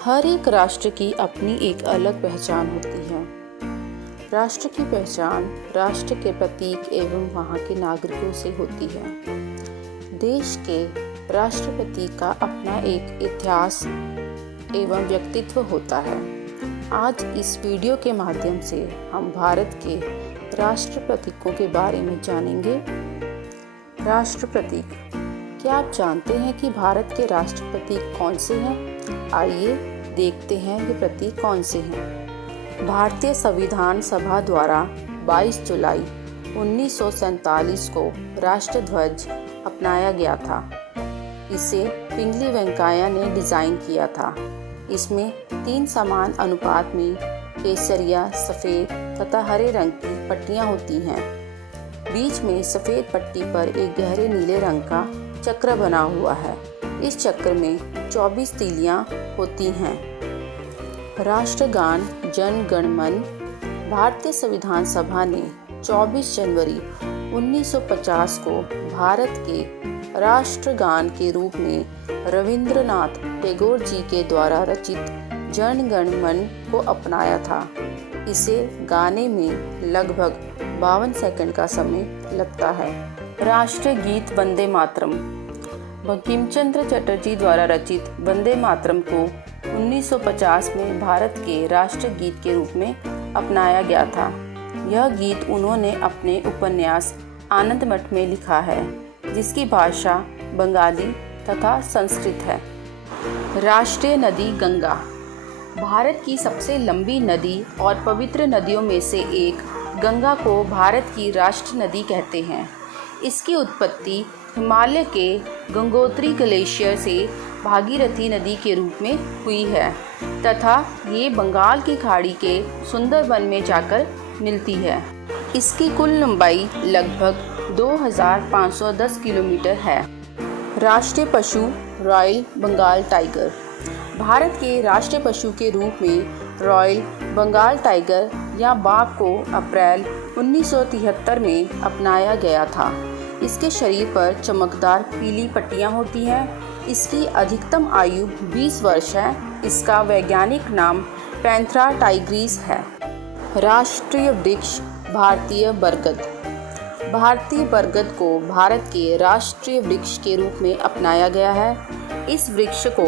हर एक राष्ट्र की अपनी एक अलग पहचान होती है। राष्ट्र की पहचान राष्ट्र के प्रतीक एवं वहाँ के नागरिकों से होती है। देश के राष्ट्रपति का अपना एक इतिहास एवं व्यक्तित्व होता है। आज इस वीडियो के माध्यम से हम भारत के राष्ट्र प्रतीकों के बारे में जानेंगे। राष्ट्र प्रतीक, क्या आप जानते हैं कि भारत के राष्ट्र प्रतीक कौन से हैं? आइए देखते हैं ये प्रतीक कौन से हैं। भारतीय संविधान सभा द्वारा 22 जुलाई 1947 को राष्ट्र ध्वज अपनाया गया था। इसे पिंगली वेंकैया ने डिज़ाइन किया था। इसमें 3 समान अनुपात में केसरिया, सफ़ेद तथा हरे रंग की पट्टियाँ होती हैं। बीच में सफ़ेद पट्टी पर एक गहरे नीले रंग का चक्र बना हुआ है। इस चक्र में 24 तीलियां होती हैं। राष्ट्रगान जन गण मन। भारतीय संविधान सभा ने 24 जनवरी 1950 को भारत के राष्ट्रगान के रूप में रविंद्रनाथ टैगोर जी के द्वारा रचित जन गण मन को अपनाया था। इसे गाने में लगभग 52 सेकंड का समय लगता है। राष्ट्रीय गीत वंदे मातरम। बंकिम चंद्र चटर्जी द्वारा रचित वंदे मातरम को 1950 में भारत के राष्ट्रीय गीत के रूप में अपनाया गया था। यह गीत उन्होंने अपने उपन्यास आनंद मठ में लिखा है, जिसकी भाषा बंगाली तथा संस्कृत है। राष्ट्रीय नदी गंगा। भारत की सबसे लंबी नदी और पवित्र नदियों में से एक गंगा को भारत की राष्ट्र नदी कहते हैं। इसकी उत्पत्ति हिमालय के गंगोत्री ग्लेशियर से भागीरथी नदी के रूप में हुई है तथा ये बंगाल की खाड़ी के सुंदरबन में जाकर मिलती है। इसकी कुल लंबाई लगभग 2510 किलोमीटर है। राष्ट्रीय पशु रॉयल बंगाल टाइगर। भारत के राष्ट्रीय पशु के रूप में रॉयल बंगाल टाइगर या बाघ को अप्रैल 1973 में अपनाया गया था। इसके शरीर पर चमकदार पीली पट्टियां होती हैं। इसकी अधिकतम आयु 20 वर्ष है। इसका वैज्ञानिक नाम पैंथेरा टाइग्रिस है। राष्ट्रीय वृक्ष भारतीय बरगद। भारतीय बरगद को भारत के राष्ट्रीय वृक्ष के रूप में अपनाया गया है। इस वृक्ष को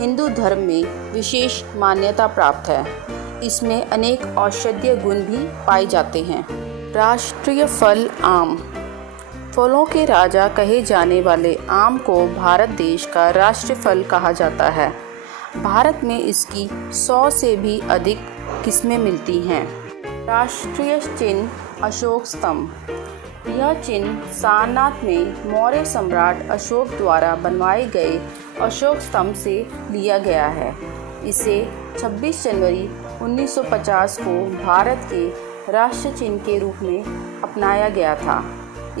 हिंदू धर्म में विशेष मान्यता प्राप्त है। इसमें अनेक औषधीय गुण भी पाए जाते हैं। राष्ट्रीय फल आम। फलों के राजा कहे जाने वाले आम को भारत देश का राष्ट्रीय फल कहा जाता है। भारत में इसकी 100 से भी अधिक किस्में मिलती हैं। राष्ट्रीय चिन्ह अशोक स्तंभ। यह चिन्ह सारनाथ में मौर्य सम्राट अशोक द्वारा बनवाए गए अशोक स्तंभ से लिया गया है। इसे 26 जनवरी 1950 को भारत के राष्ट्रीय चिन्ह के रूप में अपनाया गया था।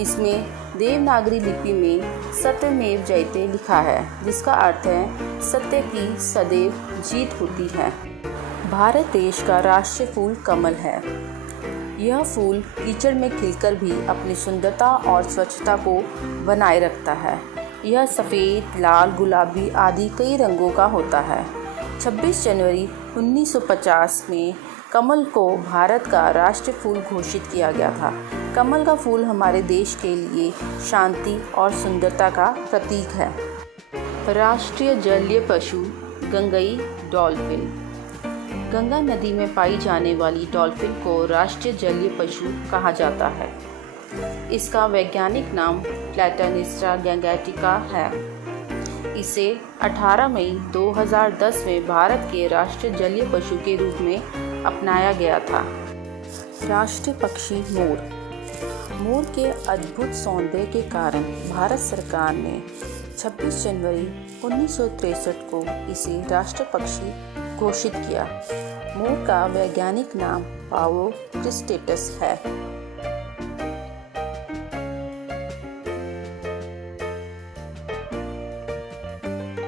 इसमें देवनागरी लिपि में सत्यमेव जयते लिखा है, जिसका अर्थ है सत्य की सदैव जीत होती है। भारत देश का राष्ट्रीय फूल कमल है। यह फूल कीचड़ में खिलकर भी अपनी सुंदरता और स्वच्छता को बनाए रखता है। यह सफ़ेद, लाल, गुलाबी आदि कई रंगों का होता है। 26 जनवरी 1950 में कमल को भारत का राष्ट्रीय फूल घोषित किया गया था। कमल का फूल हमारे देश के लिए शांति और सुंदरता का प्रतीक है। राष्ट्रीय जलीय पशु गंगई डॉल्फिन। गंगा नदी में पाई जाने वाली डॉल्फिन को राष्ट्रीय जलीय पशु कहा जाता है। इसका वैज्ञानिक नाम प्लैटानिस्ट्रा गैंगेटिका है। इसे 18 मई 2010 में भारत के राष्ट्रीय जलीय पशु के रूप में अपनाया गया था। राष्ट्रीय पक्षी मोर। मोर के अद्भुत सौंदर्य के कारण भारत सरकार ने 26 जनवरी 1963 को इसे राष्ट्रीय पक्षी घोषित किया। मोर का वैज्ञानिक नाम पावो क्रिस्टेटस है।